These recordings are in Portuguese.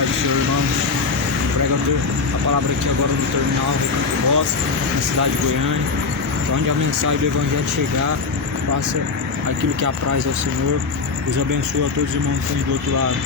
paz do Senhor, irmãos. Pregando a palavra aqui agora no terminal Recanto Bosta, na cidade de Goiânia. Que onde a mensagem do Evangelho chegar, faça aquilo que apraz ao Senhor. Deus abençoe a todos os irmãos que estão aí do outro lado.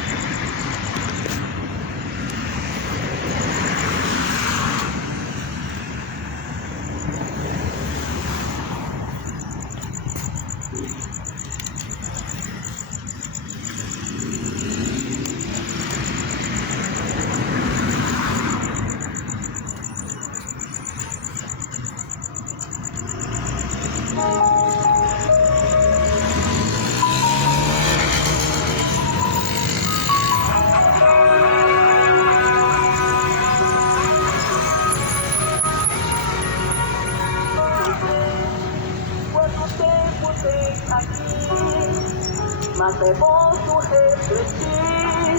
Mas é bom tu refletir,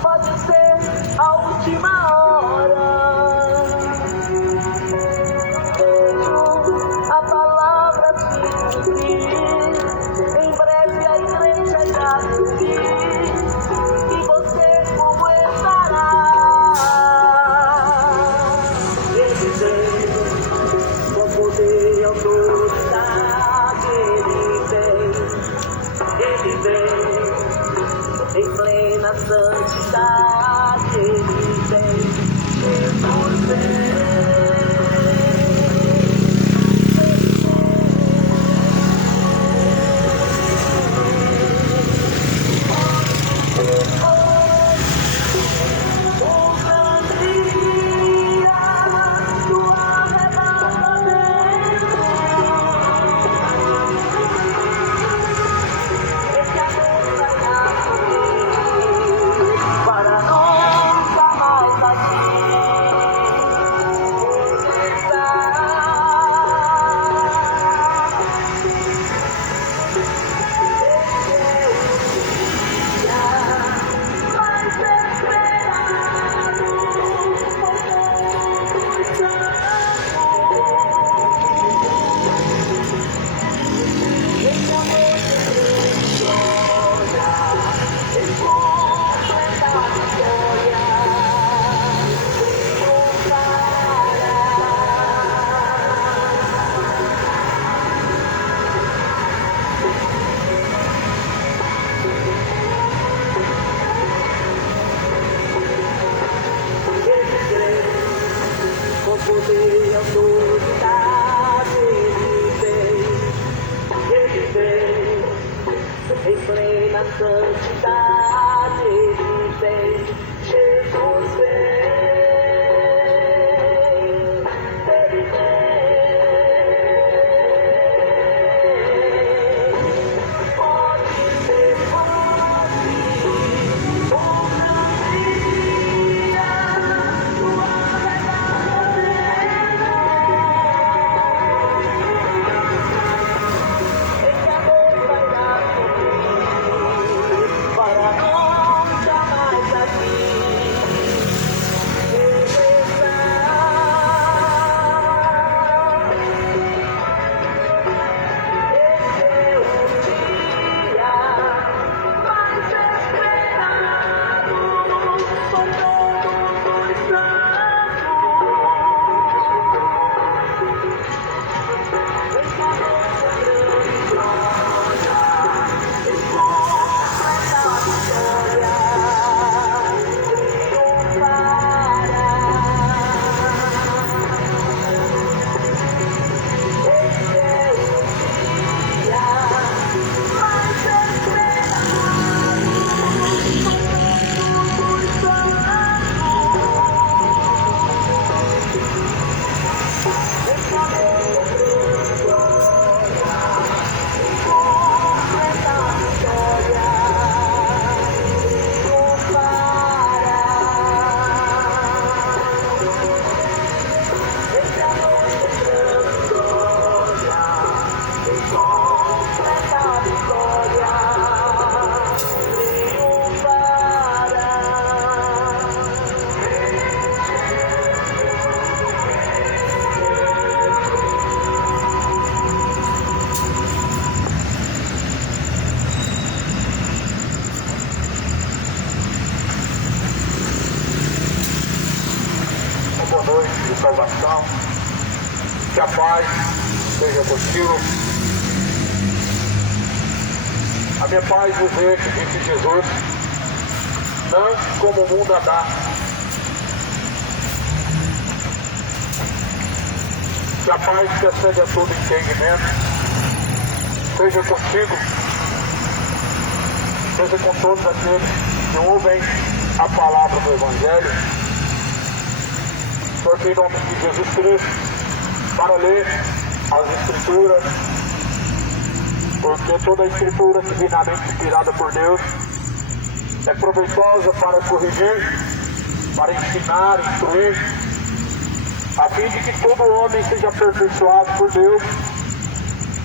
pode ser a última hora. Vejo a palavra te cumprir, em breve a igreja já subir, e você como estará? Ele vem, com poder e autoridade, ele vem em plena santidade, ele vem, Jesus vem. Poder e autoridade, ele vem, em plena santidade, ele vem, Jesus vem, ele vem, pode ser, para aquilo. A minha paz vos deixo, disse Jesus, não como o mundo a dá. Que a paz que excede a todo entendimento seja contigo, seja com todos aqueles que ouvem a palavra do Evangelho. Estou aqui em nome de Jesus Cristo para ler as Escrituras, porque toda a Escritura divinamente inspirada por Deus é proveitosa para corrigir, para ensinar, instruir, a fim de que todo homem seja aperfeiçoado por Deus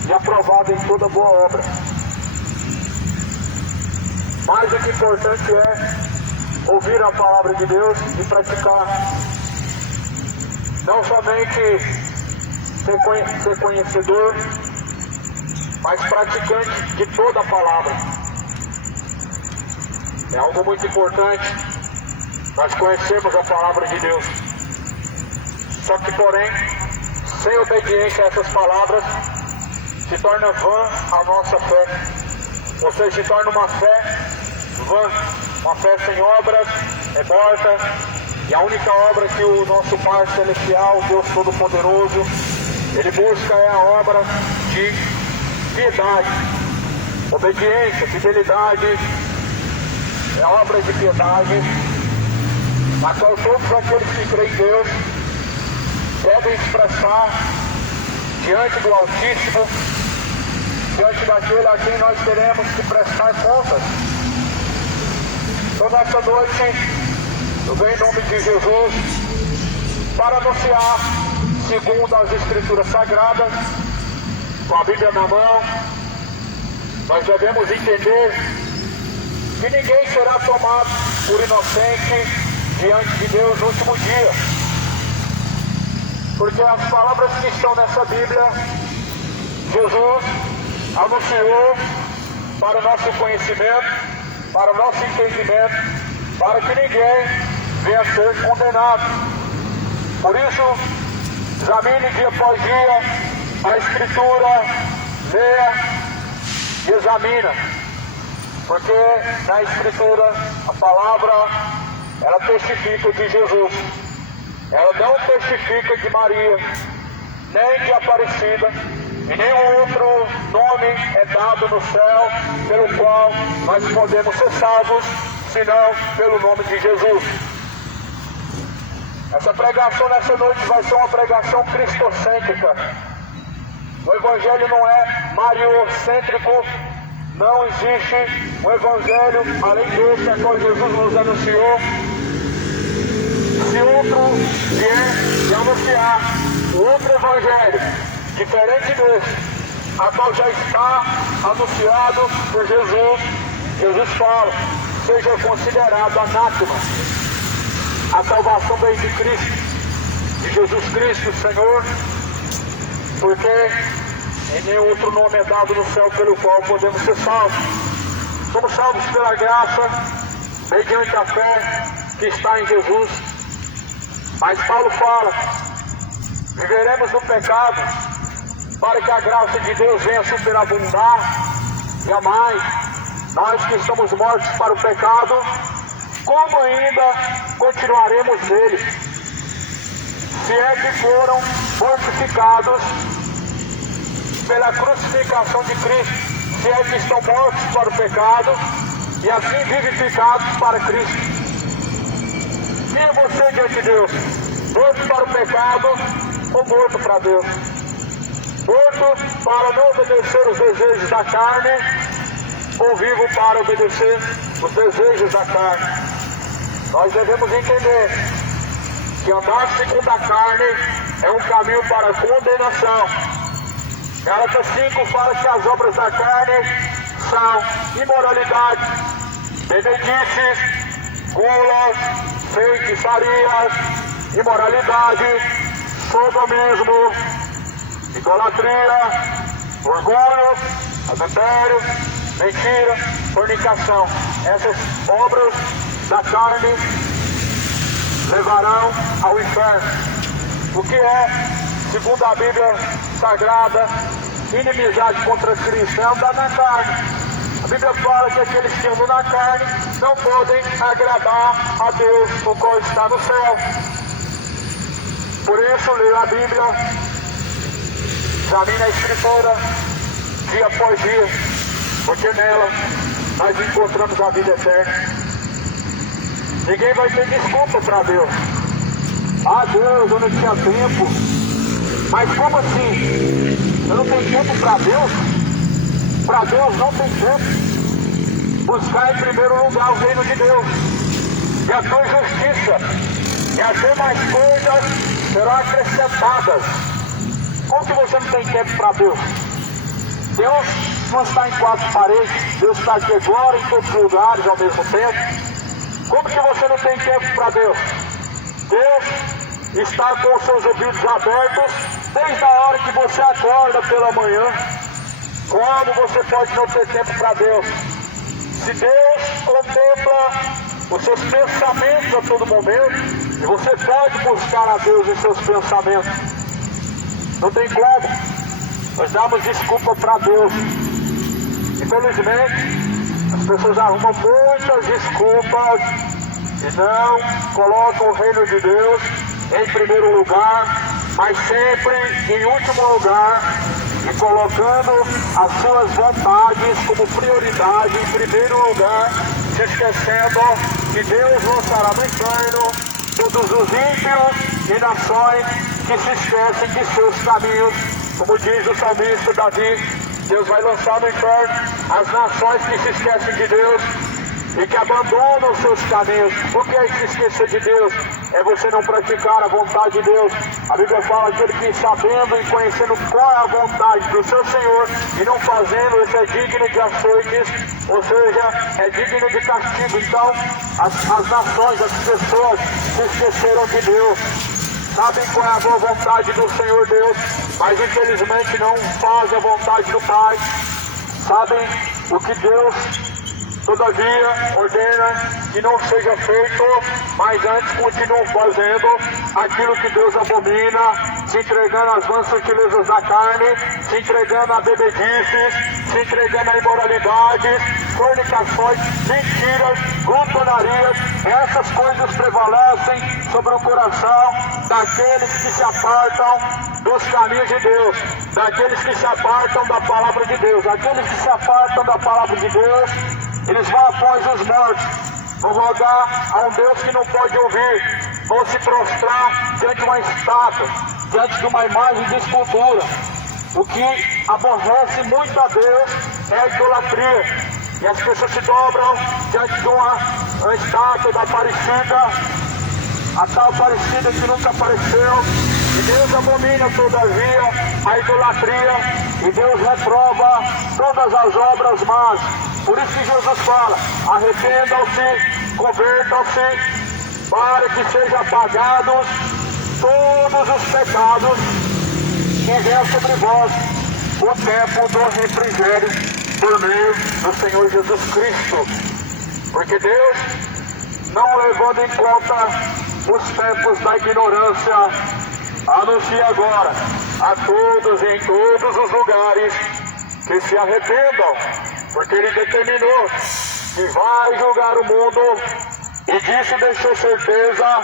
e aprovado em toda boa obra. Mais do que importante é ouvir a palavra de Deus e praticar. Não somente ser conhecedor, mas praticante de toda a palavra. É algo muito importante nós conhecermos a palavra de Deus. Só que, porém, sem obediência a essas palavras, se torna vã a nossa fé. Ou seja, se torna uma fé vã, uma fé sem obras, é morta. E a única obra que o nosso Pai Celestial, Deus Todo-Poderoso, Ele busca é a obra de piedade, obediência, fidelidade, é a obra de piedade, na qual todos aqueles que creem em Deus devem expressar diante do Altíssimo, diante daquele a quem nós teremos que prestar contas. Então, nessa noite, eu venho em nome de Jesus para anunciar, segundo as Escrituras Sagradas, com a Bíblia na mão, nós devemos entender que ninguém será tomado por inocente diante de Deus no último dia. Porque as palavras que estão nessa Bíblia, Jesus anunciou para o nosso conhecimento, para o nosso entendimento, para que ninguém venha a ser condenado. Por isso, examine dia após dia a Escritura, leia e examina. Porque na Escritura, a palavra, ela testifica de Jesus. Ela não testifica de Maria, nem de Aparecida, e nenhum outro nome é dado no céu pelo qual nós podemos ser salvos, senão pelo nome de Jesus. Essa pregação nessa noite vai ser uma pregação cristocêntrica. O Evangelho não é mariocêntrico, não existe um Evangelho além desse a qual Jesus nos anunciou. Se outro vier e anunciar outro Evangelho diferente desse, a qual já está anunciado por Jesus, Jesus fala, seja considerado anátema. A salvação vem de Cristo, de Jesus Cristo, Senhor, porque em nenhum outro nome é dado no céu pelo qual podemos ser salvos. Somos salvos pela graça, mediante a fé que está em Jesus. Mas Paulo fala, viveremos no pecado, para que a graça de Deus venha superabundar. Jamais, nós que estamos mortos para o pecado, como ainda continuaremos nele? Se é que foram mortificados pela crucificação de Cristo, se é que estão mortos para o pecado e assim vivificados para Cristo. Quem é você diante de Deus? Morto para o pecado ou morto para Deus? Morto para não obedecer os desejos da carne ou vivo para obedecer os desejos da carne? Nós devemos entender que andar segundo a carne é um caminho para a condenação. Gálatas 5 fala que as obras da carne são imoralidade, bebedices, gulas, feitiçarias, imoralidade, sodomismo, idolatria, orgulho, adultério, mentira, fornicação. Essas obras da carne levarão ao inferno. O que é, segundo a Bíblia Sagrada, inimizade contra Cristo é andar na carne. A Bíblia fala que aqueles que andam na carne não podem agradar a Deus, o qual está no céu. Por isso, leia a Bíblia, examine a Escritura, dia após dia, porque nela nós encontramos a vida eterna. Ninguém vai ter desculpa para Deus. Ah, Deus, eu não tinha tempo. Mas como assim? Eu não tenho tempo para Deus? Para Deus não tem tempo. Buscar em primeiro lugar o reino de Deus e a tua justiça, e as demais coisas serão acrescentadas. Como que você não tem tempo para Deus? Deus não está em quatro paredes, Deus está aqui agora em todos os lugares ao mesmo tempo. Como que você não tem tempo para Deus? Deus está com os seus ouvidos abertos desde a hora que você acorda pela manhã. Como você pode não ter tempo para Deus? Se Deus contempla os seus pensamentos a todo momento, e você pode buscar a Deus em seus pensamentos, não tem como. Nós damos desculpa para Deus. Infelizmente, as pessoas arrumam muitas desculpas e não colocam o reino de Deus em primeiro lugar, mas sempre em último lugar, e colocando as suas vontades como prioridade em primeiro lugar, se esquecendo que Deus lançará no inferno todos os ímpios e nações que se esquecem de seus caminhos. Como diz o salmista Davi, Deus vai lançar no inferno as nações que se esquecem de Deus e que abandonam os seus caminhos. O que é se esquecer de Deus? É você não praticar a vontade de Deus. A Bíblia fala que ele que sabendo e conhecendo qual é a vontade do seu Senhor e não fazendo, isso é digno de açoites, ou seja, é digno de castigo. Então, as nações, as pessoas se esqueceram de Deus. Sabem qual é a boa vontade do Senhor Deus, mas infelizmente não fazem a vontade do Pai. Sabem o que Deus todavia ordena que não seja feito, mas antes continuam fazendo aquilo que Deus abomina, se entregando às vãs sutilezas da carne, se entregando a bebedices, se entregando a imoralidades, fornicações, mentiras, glutonarias. Essas coisas prevalecem sobre o coração daqueles que se apartam dos caminhos de Deus, daqueles que se apartam da palavra de Deus. Aqueles que se apartam da palavra de Deus, eles vão após os mortos, vão rogar a um Deus que não pode ouvir, vão se prostrar diante de uma estátua, diante de uma imagem de escultura. O que aborrece muito a Deus é a idolatria. E as pessoas se dobram diante de uma estátua da Aparecida, a tal Aparecida que nunca apareceu. E Deus abomina todavia a idolatria, e Deus reprova todas as obras más. Por isso que Jesus fala: arrependam-se, convertam-se, para que sejam apagados todos os pecados e venha sobre vós o tempo do refrigério por meio do Senhor Jesus Cristo. Porque Deus, não levando em conta os tempos da ignorância, anuncia agora a todos e em todos os lugares que se arrependam, porque Ele determinou que vai julgar o mundo, e disso deixou certeza,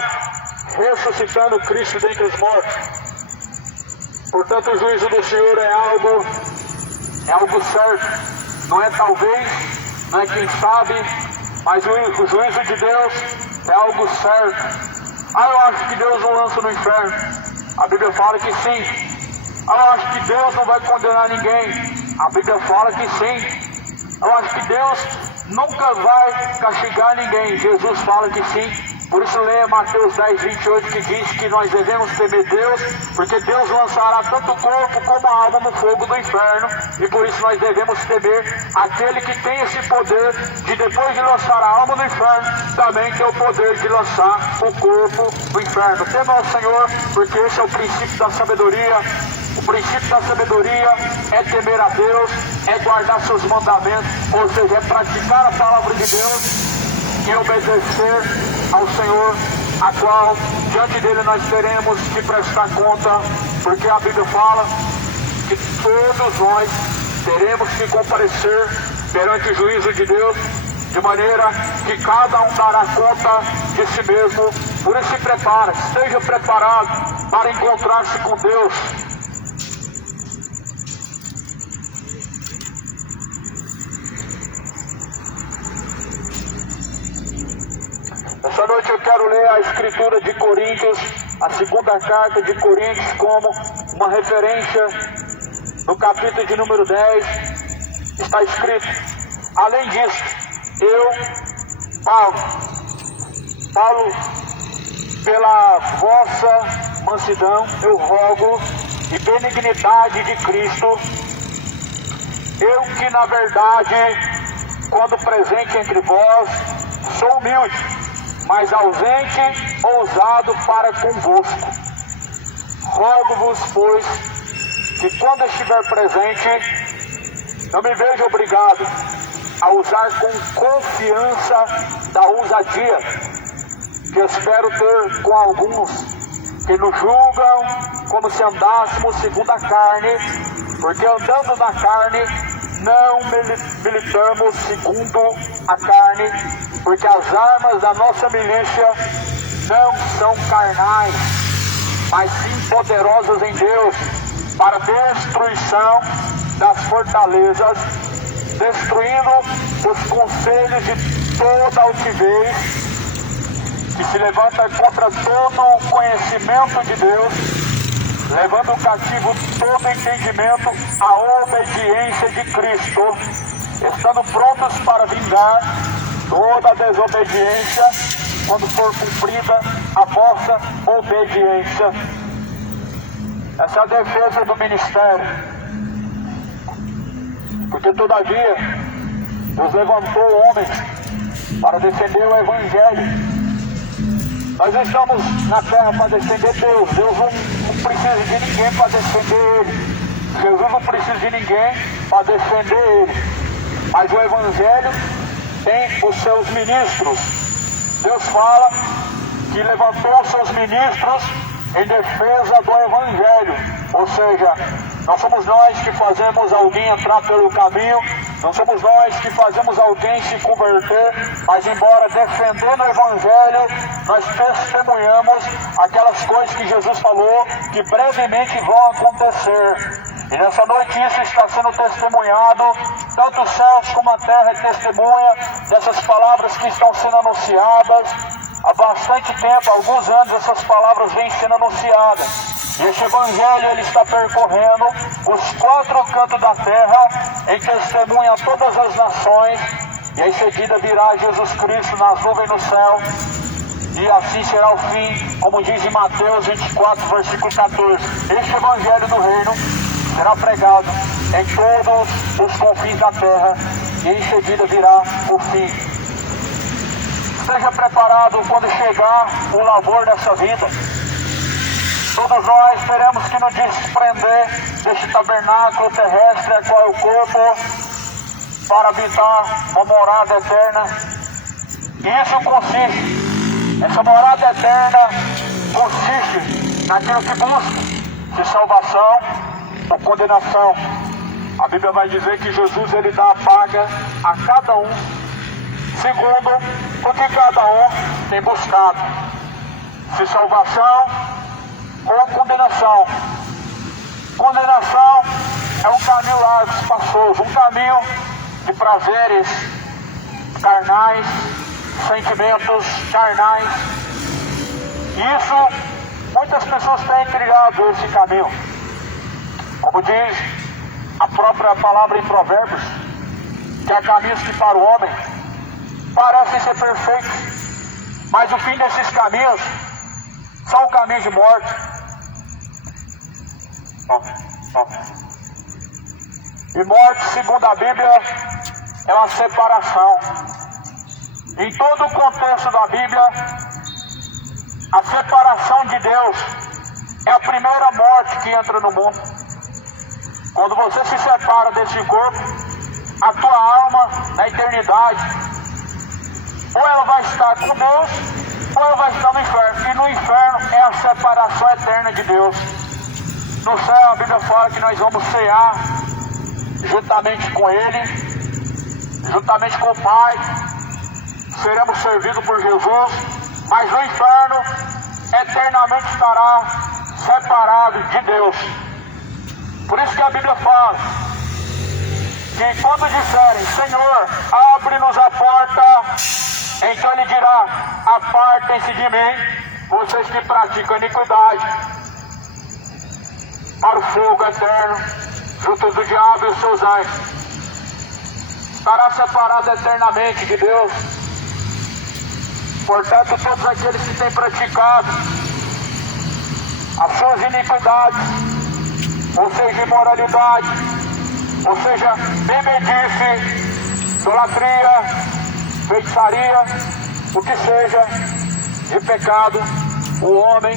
ressuscitando Cristo dentre os mortos. Portanto, o juízo do Senhor é algo certo, não é talvez, não é quem sabe, mas o juízo de Deus é algo certo. Eu acho que Deus não lança no inferno. A Bíblia fala que sim. Eu acho que Deus não vai condenar ninguém. A Bíblia fala que sim. Eu acho que Deus nunca vai castigar ninguém. Jesus fala que sim. Por isso leia Mateus 10, 28, que diz que nós devemos temer Deus, porque Deus lançará tanto o corpo como a alma no fogo do inferno, e por isso nós devemos temer aquele que tem esse poder de, depois de lançar a alma no inferno, também ter o poder de lançar o corpo no inferno. Tema ao Senhor, porque esse é o princípio da sabedoria. O princípio da sabedoria é temer a Deus, é guardar seus mandamentos, ou seja, é praticar a palavra de Deus e obedecer ao Senhor, a qual diante dele nós teremos que prestar conta, porque a Bíblia fala que todos nós teremos que comparecer perante o juízo de Deus, de maneira que cada um dará conta de si mesmo. Por isso se prepara, esteja preparado para encontrar-se com Deus. Essa noite eu quero ler a escritura de Coríntios, a segunda carta de Coríntios, como uma referência. No capítulo de número 10 está escrito: além disso, eu, Paulo, pela vossa mansidão, eu rogo, e benignidade de Cristo, eu que na verdade, quando presente entre vós, sou humilde, mas ausente, ousado para convosco. Rogo-vos, pois, que quando estiver presente, não me veja obrigado a usar com confiança da ousadia que espero ter com alguns que nos julgam como se andássemos segundo a carne, porque andando na carne não militamos segundo a carne, porque as armas da nossa milícia não são carnais, mas sim poderosas em Deus para destruição das fortalezas, destruindo os conselhos de toda altivez que se levanta contra todo o conhecimento de Deus, levando cativo todo entendimento à obediência de Cristo, estando prontos para vingar toda a desobediência quando for cumprida a vossa obediência. Essa é a defesa do ministério, porque todavia Deus levantou homens para defender o Evangelho. Nós estamos na terra para defender Deus. Deus não precisa de ninguém para defender Ele. Jesus não precisa de ninguém para defender Ele. Mas o Evangelho tem os seus ministros. Deus fala que levantou os seus ministros em defesa do Evangelho. Ou seja, não somos nós que fazemos alguém entrar pelo caminho, não somos nós que fazemos alguém se converter, mas embora defendendo o Evangelho, nós testemunhamos aquelas coisas que Jesus falou que brevemente vão acontecer. E nessa noite isso está sendo testemunhado, tanto os céus como a terra é testemunha dessas palavras que estão sendo anunciadas. Há bastante tempo, há alguns anos, essas palavras vêm sendo anunciadas. E este Evangelho ele está percorrendo os 4 cantos da terra, em testemunha a todas as nações, e em seguida virá Jesus Cristo nas nuvens no céu, e assim será o fim, como diz em Mateus 24, versículo 14. Este Evangelho do Reino será pregado em todos os confins da terra, e em seguida virá o fim. Esteja preparado quando chegar o labor dessa vida. Todos nós teremos que nos desprender deste tabernáculo terrestre, a qual é o corpo, para habitar uma morada eterna. E isso consiste, essa morada eterna consiste naquilo que busca, de salvação ou condenação. A Bíblia vai dizer que Jesus ele dá a paga a cada um, segundo o que cada um tem buscado, se salvação ou condenação. Condenação é um caminho largo, espaçoso, um caminho de prazeres carnais, sentimentos carnais. E isso, muitas pessoas têm trilhado esse caminho. Como diz a própria palavra em Provérbios, que há caminhos que para o homem parecem ser perfeitos, mas o fim desses caminhos são o caminho de morte. E morte, segundo a Bíblia, é uma separação. Em todo o contexto da Bíblia, a separação de Deus é a primeira morte que entra no mundo. Quando você se separa desse corpo, a tua alma na eternidade, ou ela vai estar com Deus, ou ela vai estar no inferno. E no inferno é a separação eterna de Deus. No céu a Bíblia fala que nós vamos cear juntamente com Ele, juntamente com o Pai, seremos servidos por Jesus, mas o inferno eternamente estará separado de Deus. Por isso que a Bíblia fala que quando disserem, Senhor, abre-nos a porta, então Ele dirá, apartem-se de mim, vocês que praticam iniquidade, para o fogo eterno, junto do diabo e os seus anjos. Estará separado eternamente de Deus. Portanto, todos aqueles que têm praticado as suas iniquidades, ou seja, imoralidade, ou seja, bebedice, idolatria, feitiçaria, o que seja de pecado, o homem,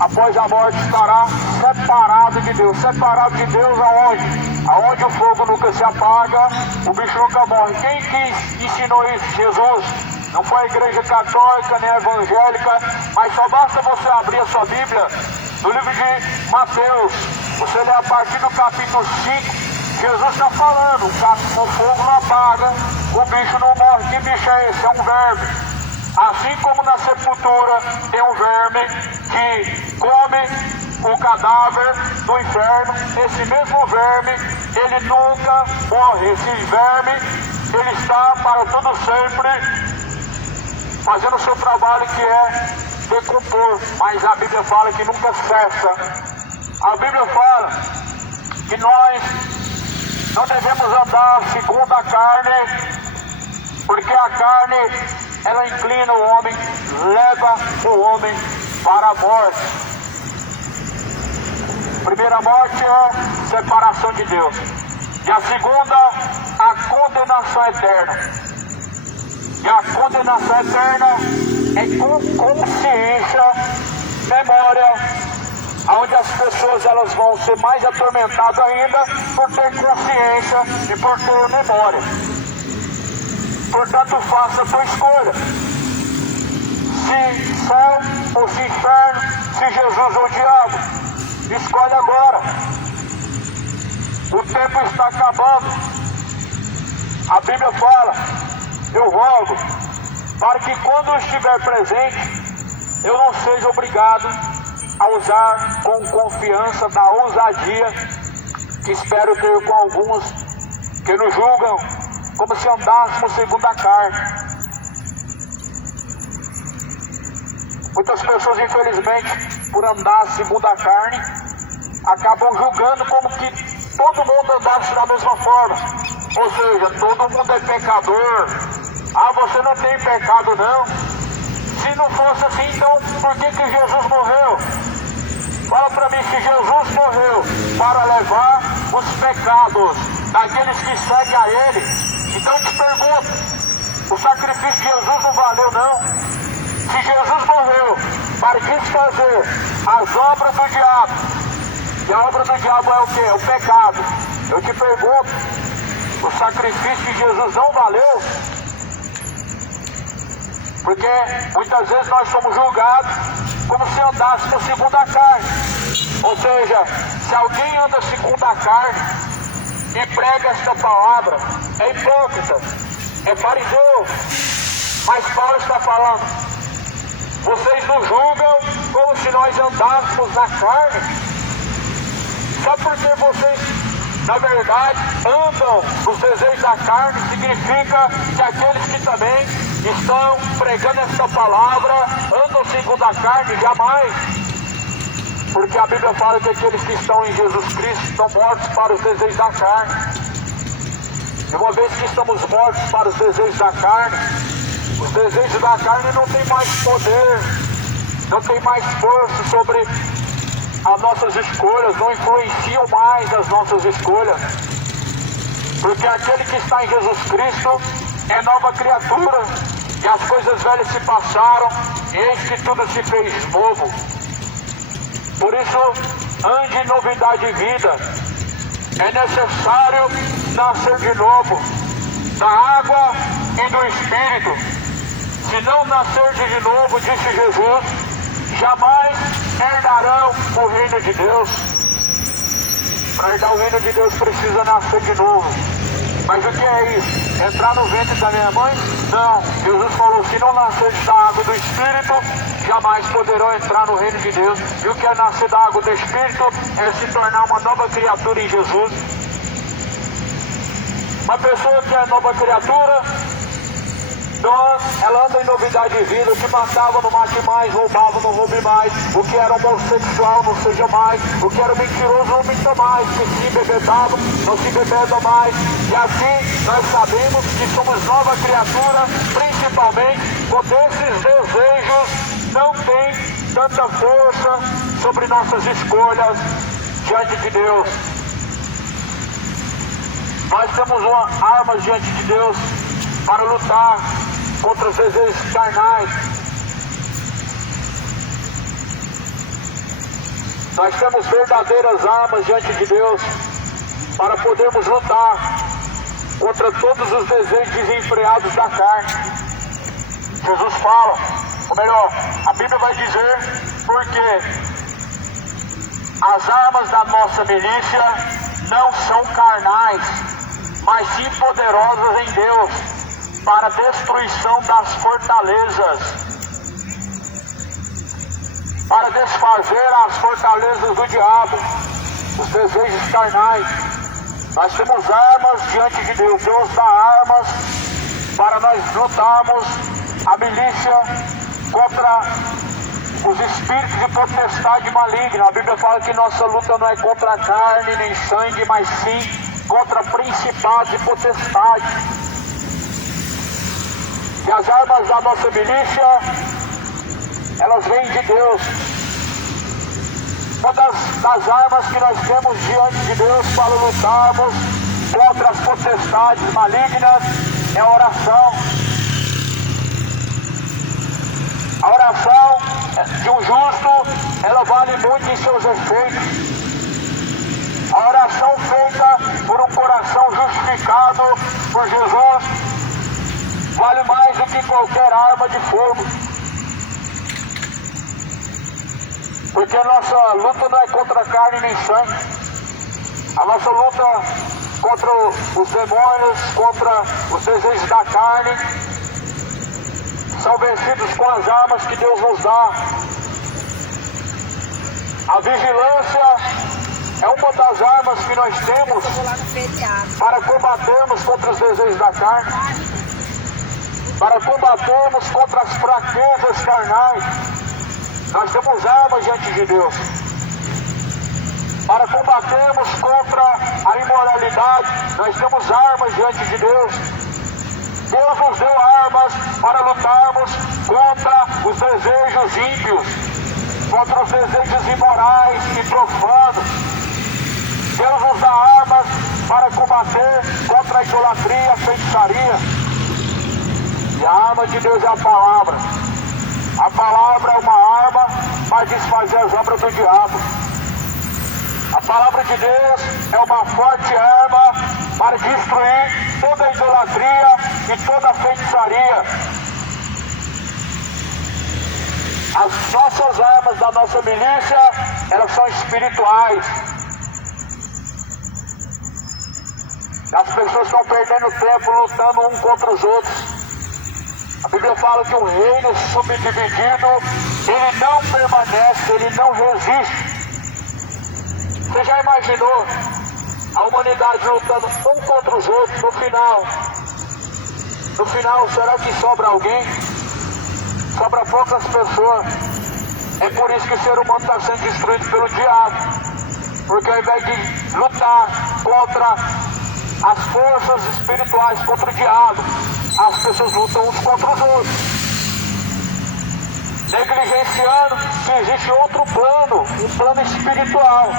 após a morte, estará separado de Deus. Separado de Deus aonde? Aonde o fogo nunca se apaga, o bicho nunca morre. Quem que ensinou isso? Jesus. Não foi a igreja católica nem a evangélica, mas só basta você abrir a sua Bíblia no livro de Mateus. Você lê a partir do capítulo 5. Jesus está falando, o fogo não apaga, o bicho não morre. Que bicho é esse? É um verme. Assim como na sepultura tem um verme que come o cadáver do inferno, esse mesmo verme, ele nunca morre. Esse verme, ele está para todo sempre fazendo o seu trabalho, que é decompor, mas a Bíblia fala que nunca cessa. A Bíblia fala que nós não devemos andar segundo a carne, porque a carne, ela inclina o homem, leva o homem para a morte. A primeira morte é separação de Deus, e a segunda, a condenação eterna. E a condenação eterna é com consciência, memória, onde as pessoas elas vão ser mais atormentadas ainda por ter consciência e por ter memória. Portanto, faça a sua escolha. Se céu ou se inferno, se Jesus ou o diabo. Escolhe agora. O tempo está acabando. A Bíblia fala, eu rogo, para que quando eu estiver presente, eu não seja obrigado a usar com confiança da ousadia que espero ter com alguns que nos julgam como se andássemos segundo a carne. Muitas pessoas, infelizmente, por andar segundo a carne, acabam julgando como que todo mundo andasse da mesma forma. Ou seja, todo mundo é pecador. Ah, você não tem pecado não? Se não fosse assim, então por que Jesus morreu? Fala para mim, se Jesus morreu para levar os pecados daqueles que seguem a Ele, então te pergunto, o sacrifício de Jesus não valeu não? Se Jesus morreu para desfazer as obras do diabo, e a obra do diabo é o que? É o pecado. Eu te pergunto, o sacrifício de Jesus não valeu? Porque muitas vezes nós somos julgados como se andássemos segundo a carne. Ou seja, se alguém anda segundo a carne e prega esta palavra, é hipócrita, é fariseu. Mas Paulo está falando, vocês nos julgam como se nós andássemos na carne. Só porque vocês, na verdade, andam nos desejos da carne, significa que aqueles que também estão pregando esta palavra andam segundo a carne? Jamais. Porque a Bíblia fala que aqueles que estão em Jesus Cristo estão mortos para os desejos da carne. E uma vez que estamos mortos para os desejos da carne, os desejos da carne não têm mais poder, não tem mais força sobre as nossas escolhas, não influenciam mais as nossas escolhas. Porque aquele que está em Jesus Cristo é nova criatura, e as coisas velhas se passaram, e eis que tudo se fez novo. Por isso, ande em novidade de vida. É necessário nascer de novo, da água e do Espírito. Se não nascer de novo, disse Jesus, jamais herdarão o reino de Deus. Para herdar o reino de Deus precisa nascer de novo. Mas o que é isso? Entrar no ventre da minha mãe? Não. Jesus falou, se não nascer da água do Espírito, jamais poderão entrar no reino de Deus. E o que é nascer da água do Espírito? É se tornar uma nova criatura em Jesus. Uma pessoa que é nova criatura, ela anda em novidade de vida. O que matava não mate mais, roubava não roube mais, o que era homossexual não seja mais, o que era mentiroso não minta mais, que se bebedava não se bebeda mais. E assim nós sabemos que somos nova criatura, principalmente quando esses desejos não têm tanta força sobre nossas escolhas diante de Deus. Nós temos uma arma diante de Deus para lutar contra os desejos carnais. Nós temos verdadeiras armas diante de Deus para podermos lutar contra todos os desejos desenfreados da carne. Jesus fala, ou melhor, a Bíblia vai dizer, porque as armas da nossa milícia não são carnais, mas sim poderosas em Deus, para a destruição das fortalezas, para desfazer as fortalezas do diabo, os desejos carnais. Nós temos armas diante de Deus. Deus dá armas para nós lutarmos a milícia contra os espíritos de potestade maligna. A Bíblia fala que nossa luta não é contra a carne nem sangue, mas sim contra principados e potestades. E as armas da nossa milícia, elas vêm de Deus. Uma das armas que nós temos diante de Deus para lutarmos contra as potestades malignas é a oração. A oração de um justo, ela vale muito em seus efeitos. A oração feita por um coração justificado por Jesus vale mais do que qualquer arma de fogo. Porque a nossa luta não é contra a carne nem sangue. A nossa luta contra os demônios, contra os desejos da carne, são vencidos com as armas que Deus nos dá. A vigilância é uma das armas que nós temos para combatermos contra os desejos da carne, para combatermos contra as fraquezas carnais. Nós temos armas diante de Deus para combatermos contra a imoralidade. Nós temos armas diante de Deus. Deus nos deu armas para lutarmos contra os desejos ímpios, contra os desejos imorais e profanos. Deus nos dá armas para combater contra a idolatria e a feitiçaria. E a arma de Deus é a palavra. A palavra é uma arma para desfazer as obras do diabo. A palavra de Deus é uma forte arma para destruir toda a idolatria e toda a feitiçaria. As nossas armas da nossa milícia, elas são espirituais. As pessoas estão perdendo tempo lutando um contra os outros. A Bíblia fala que um reino subdividido, ele não permanece, ele não resiste. Você já imaginou a humanidade lutando um contra os outros no final? No final, será que sobra alguém? Sobra poucas pessoas. É por isso que o ser humano está sendo destruído pelo diabo. Porque ao invés de lutar contra as forças espirituais, contra o diabo, as pessoas lutam uns contra os outros, negligenciando que existe outro plano, um plano espiritual.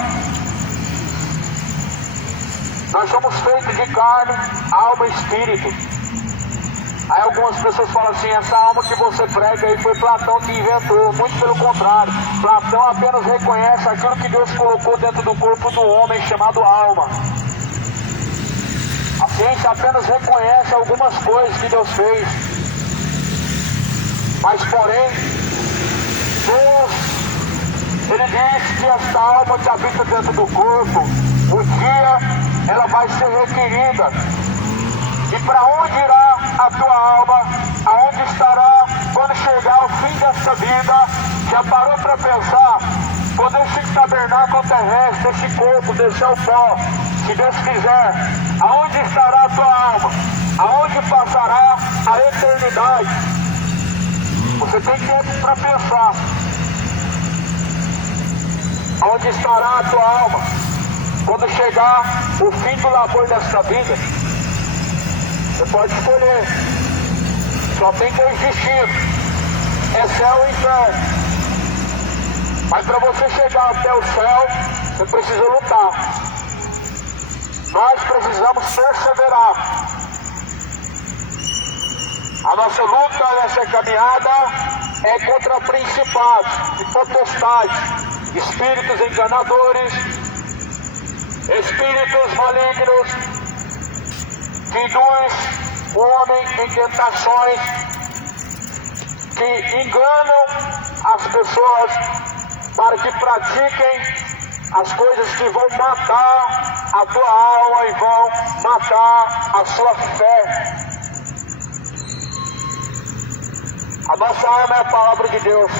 Nós somos feitos de carne, alma e espírito. Aí algumas pessoas falam assim, essa alma que você prega aí foi Platão que inventou. Muito pelo contrário, Platão apenas reconhece aquilo que Deus colocou dentro do corpo do homem, chamado alma. A ciência apenas reconhece algumas coisas que Deus fez. Mas porém, Deus, Ele diz que esta alma que habita dentro do corpo, Um dia ela vai ser requerida. E para onde irá a tua alma? Aonde estará quando chegar ao fim dessa vida? Já parou para pensar? Quando esse tabernáculo terrestre, esse corpo, deixar o pó, se Deus quiser, aonde estará a tua alma? Aonde passará a eternidade? Você tem tempo para pensar. Aonde estará a tua alma quando chegar o fim do labor desta vida? Você pode escolher. Só tem dois destinos: é céu e inferno. Mas para você chegar até o céu, você precisa lutar. Nós precisamos perseverar. A nossa luta nessa caminhada é contra principados e potestades, espíritos enganadores, espíritos malignos, que induz o homem em tentações, que enganam as pessoas para que pratiquem as coisas que vão matar a tua alma e vão matar a sua fé. A nossa alma é a palavra de Deus.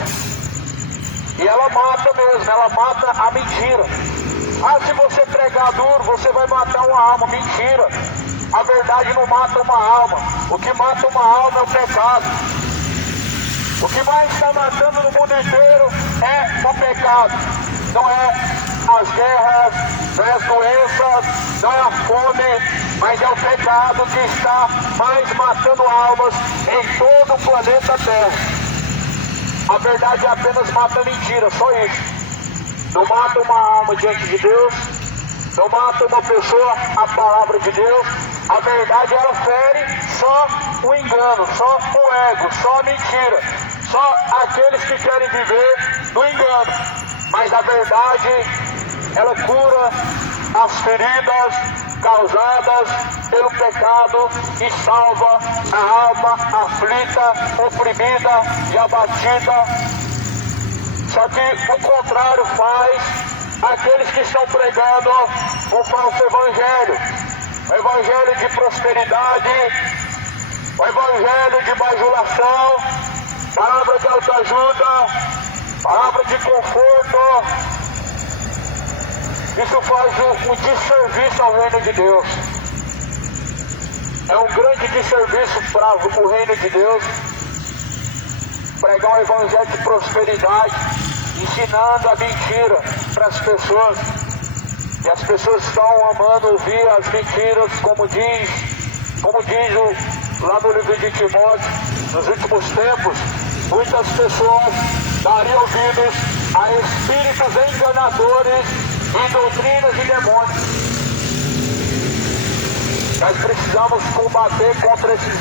E ela mata mesmo, ela mata a mentira. Ah, se você pregar duro, você vai matar uma alma. Mentira. A verdade não mata uma alma. O que mata uma alma é o pecado. O que mais está matando no mundo inteiro é o pecado. Não é as guerras, não é as doenças, não é a fome, mas é o pecado que está mais matando almas em todo o planeta Terra. A verdade apenas mata a mentira, só isso. Não mata uma alma diante de Deus, não mata uma pessoa a palavra de Deus. A verdade, ela fere só o engano, só o ego, só a mentira, só aqueles que querem viver no engano. Mas a verdade, ela cura as feridas causadas pelo pecado e salva a alma aflita, oprimida e abatida. Só que o contrário faz aqueles que estão pregando o falso evangelho. O evangelho de prosperidade, o evangelho de bajulação, palavra de autoajuda, palavra de conforto. Isso faz um desserviço ao reino de Deus. É um grande desserviço para o reino de Deus pregar um evangelho de prosperidade, ensinando a mentira para as pessoas. E as pessoas estão amando ouvir as mentiras, como diz lá no livro de Timóteo. Nos últimos tempos, muitas pessoas dariam ouvidos a espíritos enganadores e doutrinas de demônios. Nós precisamos combater contra esses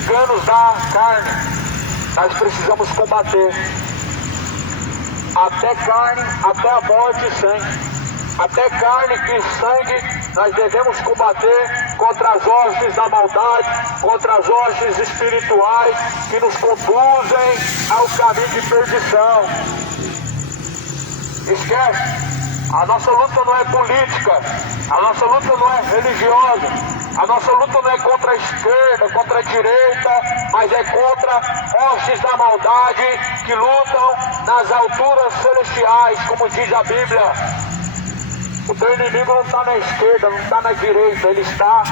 enganos da carne. Nós precisamos combater. Até carne, até a morte e sangue. Até carne e sangue nós devemos combater contra as hostes da maldade, contra as hostes espirituais que nos conduzem ao caminho de perdição. Esquece, a nossa luta não é política, a nossa luta não é religiosa, a nossa luta não é contra a esquerda, contra a direita, mas é contra hostes da maldade que lutam nas alturas celestiais, como diz a Bíblia. O teu inimigo não está na esquerda, não está na direita, ele está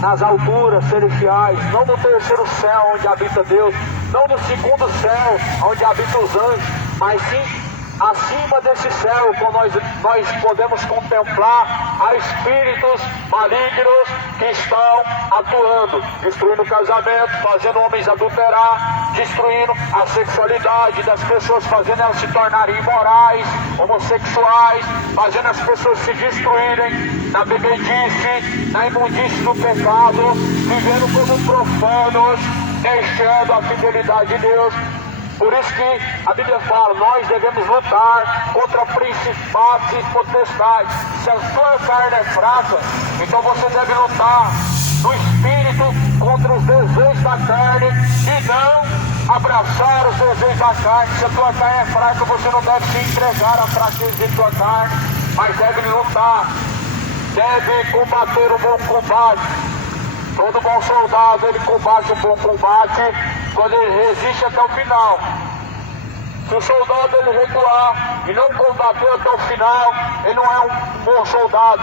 nas alturas celestiais, não no terceiro céu onde habita Deus, não no segundo céu onde habitam os anjos, mas sim acima desse céu, quando nós podemos contemplar a espíritos malignos que estão atuando, destruindo o casamento, fazendo homens adulterar, destruindo a sexualidade das pessoas, fazendo elas se tornarem imorais, homossexuais, fazendo as pessoas se destruírem na bebedice, na imundície do pecado, vivendo como profanos, deixando a fidelidade de Deus. Por isso que a Bíblia fala, nós devemos lutar contra principados e potestades. Se a sua carne é fraca, então você deve lutar no espírito contra os desejos da carne e não abraçar os desejos da carne. Se a tua carne é fraca, você não deve se entregar à fraqueza de tua carne, mas deve lutar, deve combater o bom combate. Todo bom soldado, ele combate o bom combate quando ele resiste até o final. Se o soldado ele recuar e não combater até o final, ele não é um bom soldado.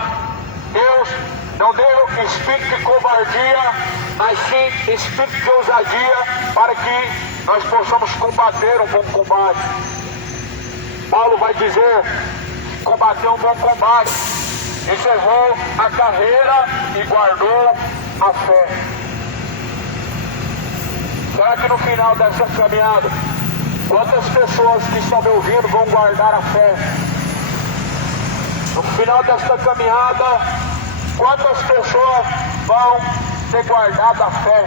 Deus não deu espírito de covardia, mas sim espírito de ousadia, para que nós possamos combater um bom combate. Paulo vai dizer: combateu um bom combate, encerrou a carreira e guardou a fé. Será que no final dessa caminhada, quantas pessoas que estão me ouvindo vão guardar a fé? No final desta caminhada, quantas pessoas vão ter guardado a fé?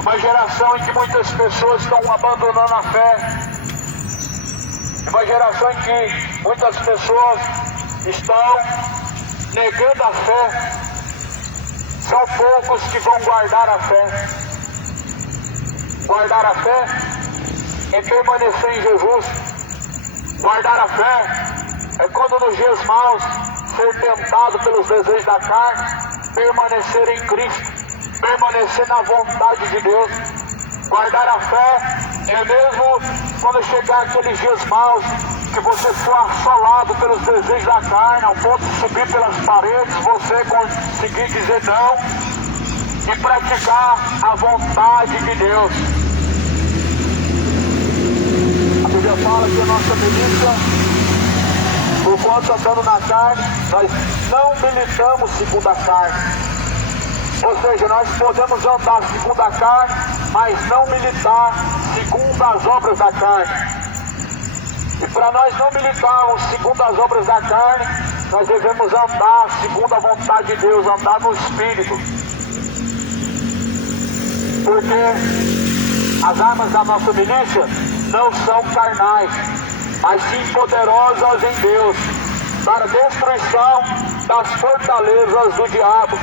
Uma geração em que muitas pessoas estão abandonando a fé. Uma geração em que muitas pessoas estão negando a fé. São poucos que vão guardar a fé. Guardar a fé é permanecer em Jesus. Guardar a fé é quando nos dias maus ser tentado pelos desejos da carne, permanecer em Cristo, permanecer na vontade de Deus. Guardar a fé é mesmo quando chegar aqueles dias maus, que você for assolado pelos desejos da carne, ao ponto de subir pelas paredes, você conseguir dizer não e praticar a vontade de Deus. A Bíblia fala que a nossa milícia, por quanto andando na carne, nós não militamos segundo a carne. Ou seja, nós podemos andar segundo a carne, mas não militar segundo as obras da carne. E para nós não militarmos segundo as obras da carne, nós devemos andar segundo a vontade de Deus, andar no Espírito. Porque as armas da nossa milícia não são carnais, mas sim poderosas em Deus, para a destruição das fortalezas do diabo,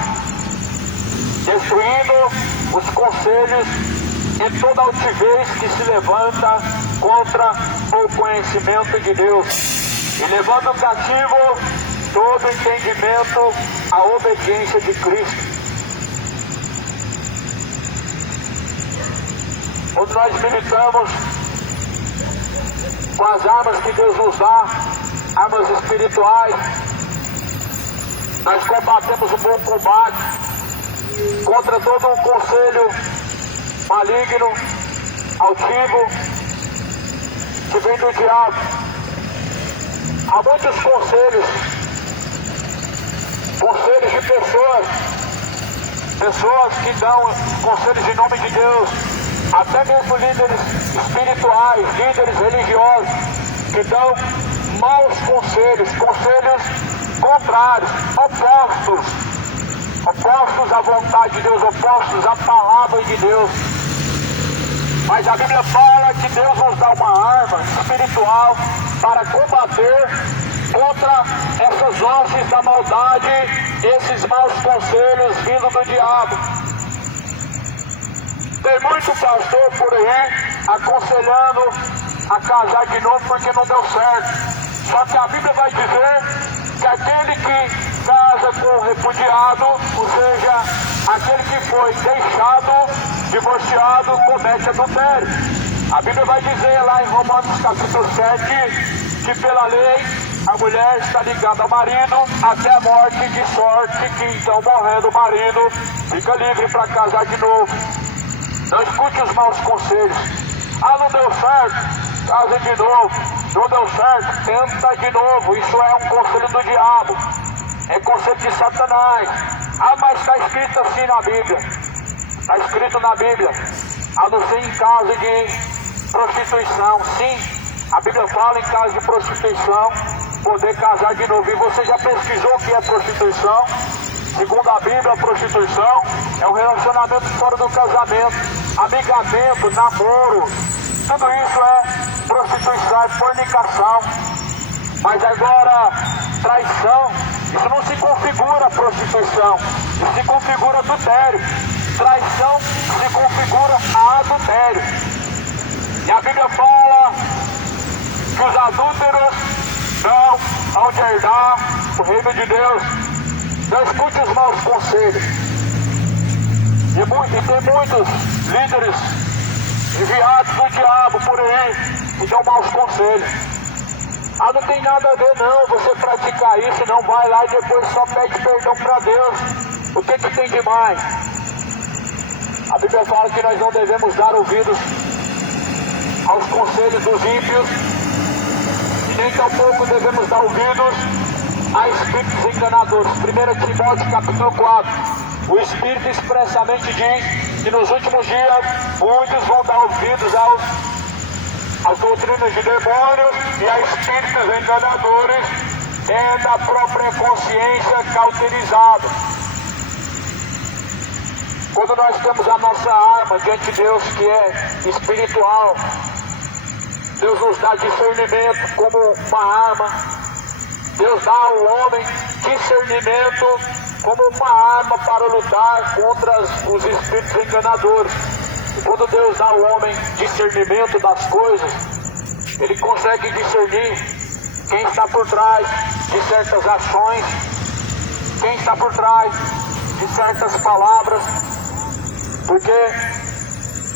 destruindo os conselhos e toda altivez que se levanta contra o conhecimento de Deus, e levando cativo todo entendimento à obediência de Cristo. Quando nós militamos com as armas que Deus nos dá, armas espirituais, nós combatemos o bom combate contra todo um conselho maligno, altivo, que vem do diabo. Há muitos conselhos de pessoas que dão conselhos em nome de Deus, até mesmo líderes espirituais, líderes religiosos, que dão maus conselhos contrários, opostos à vontade de Deus, opostos à palavra de Deus. Mas a Bíblia fala que Deus nos dá uma arma espiritual para combater contra essas hostes da maldade, esses maus conselhos vindo do diabo. Tem muito pastor por aí aconselhando a casar de novo porque não deu certo. Só que a Bíblia vai dizer que aquele que casa com o repudiado, ou seja, aquele que foi deixado, divorciado, comete adultério. A Bíblia vai dizer lá em Romanos capítulo 7 que pela lei a mulher está ligada ao marido até a morte, de sorte que então morrendo o marido fica livre para casar de novo. Não escute os maus conselhos. Ah, não deu certo, casa de novo. Não deu certo, tenta de novo. Isso é um conselho do diabo, é conselho de Satanás. Ah, mas está escrito assim na Bíblia. Está escrito na Bíblia, a não ser em caso de prostituição. Sim, a Bíblia fala em caso de prostituição poder casar de novo. E você já pesquisou o que é prostituição? Segundo a Bíblia, a prostituição é um relacionamento fora do casamento, amigamento, namoro. Tudo isso é prostituição, é fornicação. Mas agora, traição, isso não se configura prostituição, isso se configura adultério. traição se configura a adultério. E a Bíblia fala que os adúlteros não hão de herdar o reino de Deus. Não escute os maus conselhos. E tem muitos líderes enviados do diabo por aí que dão maus conselhos. Ah, não tem nada a ver não, você praticar isso, não vai lá e depois só pede perdão para Deus. O que tem de mais? A Bíblia fala que nós não devemos dar ouvidos aos conselhos dos ímpios, e nem tampouco devemos dar ouvidos a espíritos enganadores. 1 Timóteo capítulo 4, o Espírito expressamente diz que nos últimos dias muitos vão dar ouvidos às doutrinas de demônios e a espíritos enganadores, tendo a própria consciência cauterizada. Quando nós temos a nossa arma diante de Deus, que é espiritual, Deus nos dá discernimento como uma arma. Deus dá ao homem discernimento como uma arma para lutar contra os espíritos enganadores. E quando Deus dá ao homem discernimento das coisas, ele consegue discernir quem está por trás de certas ações, quem está por trás de certas palavras, porque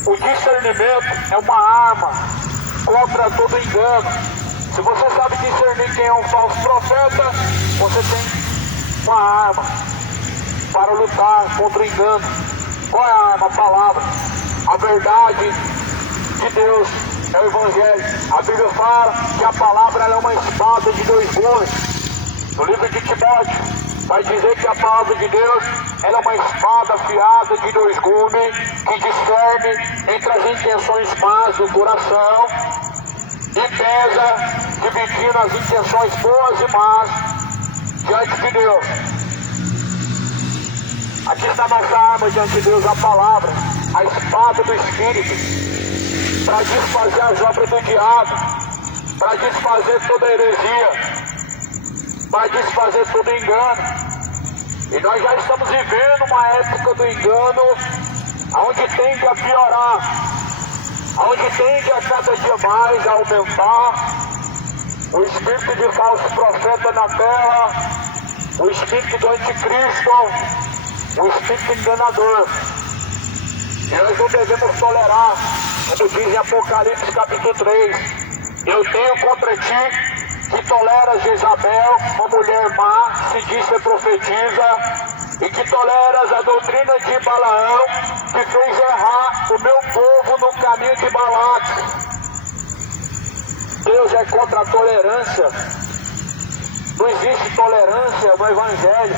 o discernimento é uma arma contra todo engano. Se você sabe discernir quem é um falso profeta, você tem uma arma para lutar contra o engano. Qual é a arma? A palavra. A verdade de Deus é o Evangelho. A Bíblia fala que a palavra é uma espada de dois gumes. No livro de Timóteo vai dizer que a palavra de Deus ela é uma espada afiada de dois gumes que discerne entre as intenções más do coração e pesa, dividindo as intenções boas e más diante de Deus. Aqui está a nossa arma diante de Deus, a palavra, a espada do Espírito, para desfazer as obras do diabo, para desfazer toda heresia, para desfazer todo engano. E nós já estamos vivendo uma época do engano, onde tende a piorar, onde tende a cada dia mais a aumentar o espírito de falso profeta na terra, o espírito do anticristo, o espírito enganador. E nós não devemos tolerar, como diz em Apocalipse capítulo 3, eu tenho contra ti que toleras Jezabel, uma mulher má, se diz ser profetiza, e que toleras a doutrina de Balaão, que fez errar o meu povo no caminho de Balaque. Deus é contra a tolerância. Não existe tolerância no Evangelho.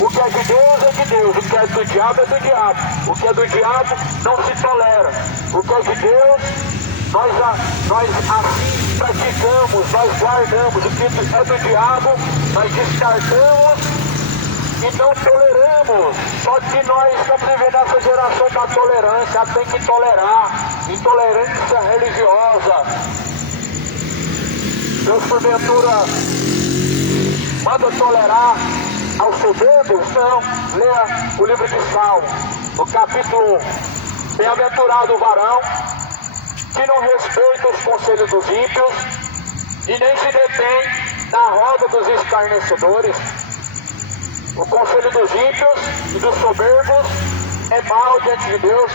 O que é de Deus é de Deus, o que é do diabo é do diabo. O que é do diabo não se tolera. O que é de Deus, nós assim praticamos, nós guardamos. O que é do diabo, nós descartamos e não toleramos. Só que nós estamos vivendo essa geração da tolerância, tem que tolerar. Intolerância religiosa. Deus porventura manda tolerar aos soberbos? Não. Leia o livro de Salmo, no capítulo 1. Bem-aventurado o varão que não respeita os conselhos dos ímpios e nem se detém na roda dos escarnecedores. O conselho dos ímpios e dos soberbos é mal diante de Deus.